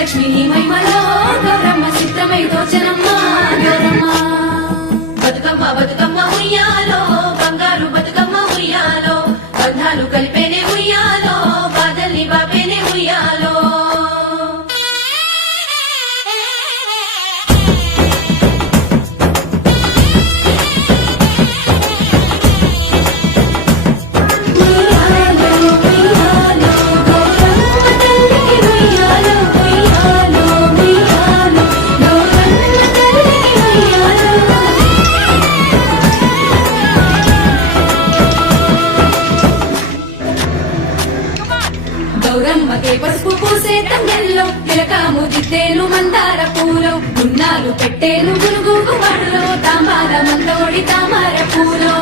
శ్రీలక్ష్మి నీ మహిమలో గౌరమ్మ చిత్రమై తోచనమ్మ గౌరమ్మ బతుకమ్మ బతుక గౌరమ్మకే పసుపు పూసే తంగెల్లో తిలకాము దిద్దేను మందార పూలో గున్నాలు పెట్టేను గునుగు గుమ్మడిలో తామార మందోడి తామార పూలో.